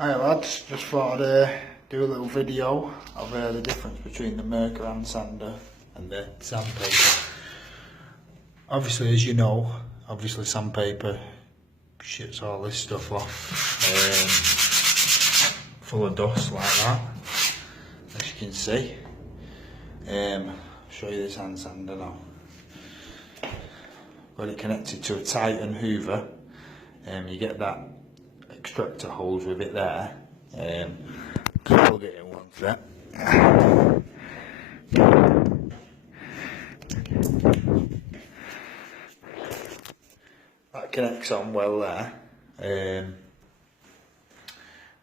Hi lads, just thought I'd do a little video of the difference between the Mirka hand sander and the sandpaper. Obviously, as you know, sandpaper shits all this stuff off, full of dust like that, as you can see. Show you this hand sander now. Got it connected to a Titan Hoover. You get that extractor holes with it there. Plug it in one sec. That connects on well there.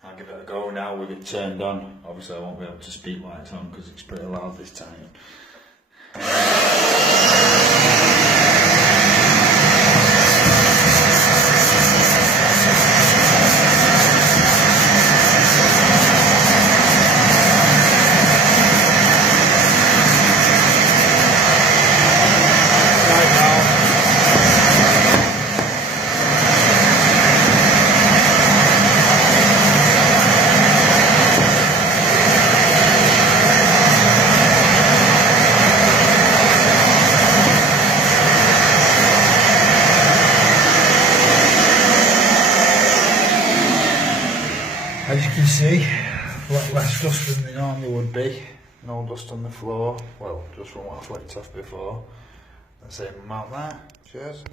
I'll give it a go now with it turned on. Obviously I won't be able to speak while it's on because it's pretty loud this time. As you can see, a lot less dust than there normally would be. No dust on the floor, well, just from what I flicked off before. The same amount there. Cheers.